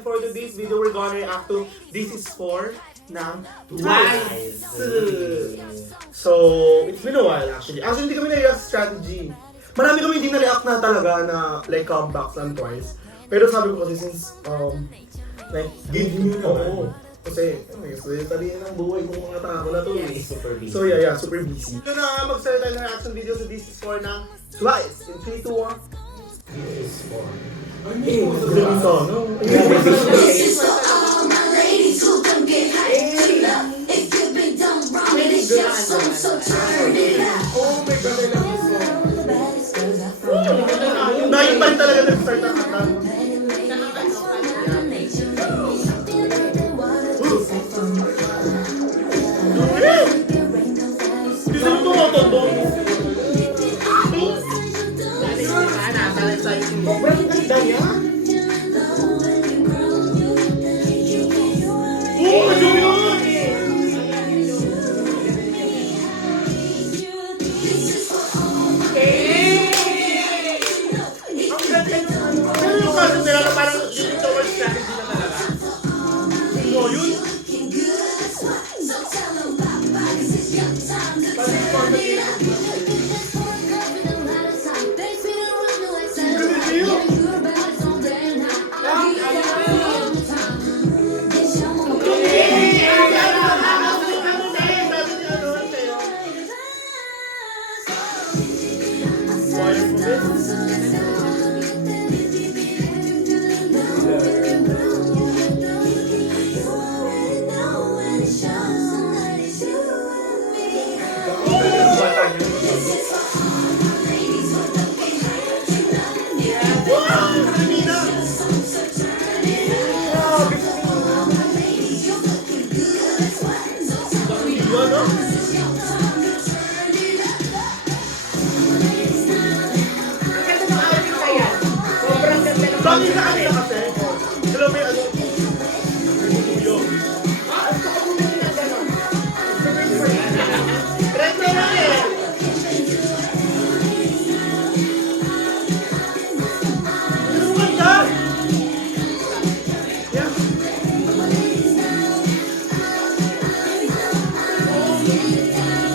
And for today's video, we're gonna react to This Is For ng Twice. So, it's been a while actually. Actually, hindi kami na-react sa strategy. Marami kami hindi na-react na talaga na like comebacks ng Twice. Pero sabi ko kasi since, like, Give nyo naman. Oo. Kasi, sabihin ng buhay kong mga tao na to. Yes, super busy. So yeah, super busy. Ito na, mag-start tayo ng reaction video sa This Is For ng Twice. In 3, 2, 1. This is for... Eh, magaling ito, no? This is for all my ladies who can get hyped to love. If you've been done wrong, then it's your song, so turn it up. Oh my God, I love this song. All the baddest girls are from Dahil pa rin talaga nag-start ang kanta. Gusto mo tumotondong? Sobrang ganda niya. Oh, ano yun? Ang ganda ng ano. Pero yung concept nila na parang yun towards strategy na talaga. Ano yun? Bakit sa kanila kasi? Alam mo yung ano? Tuyo. Ang kakabunin na gano'n. Red na lang eh! Ano mo ganda? Yeah.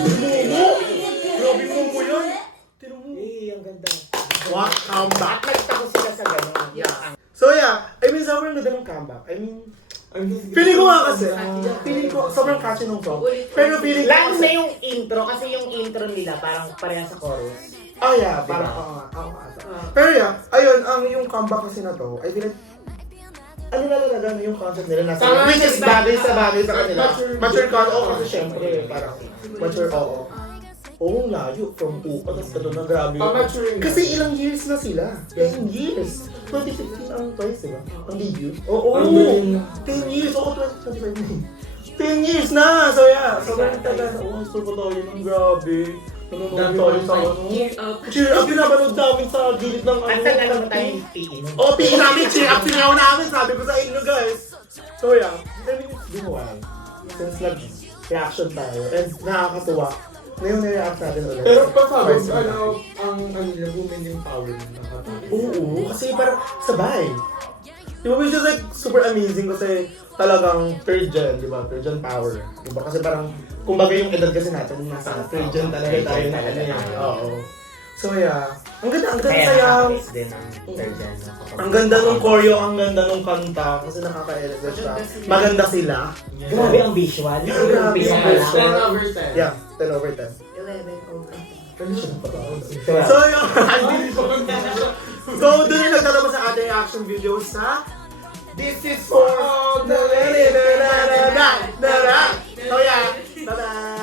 Tumumo? Grabe mo yun? Tumumo. Eh, ang ganda. What? Comeback? Nakita ko sila sa gano'n. So yeah, I mean, sobrang ganda ng comeback. I mean, feeling ko nga kasi, feeling ko, sobrang catchy nung song. Pero feeling ko Lalo kasi, na yung intro, kasi yung intro nila parang pareha sa chorus. oh yeah, parang, oo nga. Pero yeah, ayun, yung comeback kasi na to, I feel like, ano na talaga yung concept nila nasa, Tama, which is bagay sa kanila. Mature. Mature ka, oo, kasi syempre, parang, mature, oo. Oo, layo, from Upa, tapos ito na grabe. Pamaturing. Kasi ilang years na sila. 10 years. 2015 ang Twice, diba? Ang debut. Oo, Ang galing. 10 years. Oo, 2025 na 10 years na! So yeah, sobrang tagal. Oo, super pa tayo ng grabe. Nanonood Dami tayo pa sa tayo. ano. Cheer up. Cheer up, pinapanood namin sa gilid ng ano. At tagal naman tayong tiin. Oo, tingin namin, cheer up, sinayaw namin. Sabi ko sa inyo, guys. So yeah, I mean, it's been a while. Since nag-reaction tayo. And nakakatuwa. Ngayon na-react natin ulit. Pero pa sabi, Twice na. ang nila, women yung power nila. Oo, kasi parang sabay. Di ba, which is like super amazing kasi talagang third gen, di ba? Third gen power. Di ba? Kasi parang, kumbaga yung edad kasi natin, nasa third gen talaga tayo na ano yan. Oo. So yeah, ang ganda Kaya sayang. nakakamiss din ang third gen. Ang ganda nung choreo, ang ganda nung kanta, kasi nakaka-elevate siya. Maganda sila. Grabe ang visual. Yeah, grabe. Umpisa pa lang. 10 over 10. Yeah, 10 over 10. 11 over 10. Pwede siya napatawad. Sure. So yung, so doon yung nagtatapos sa ating reaction video sa This Is For. So yeah, bye-bye!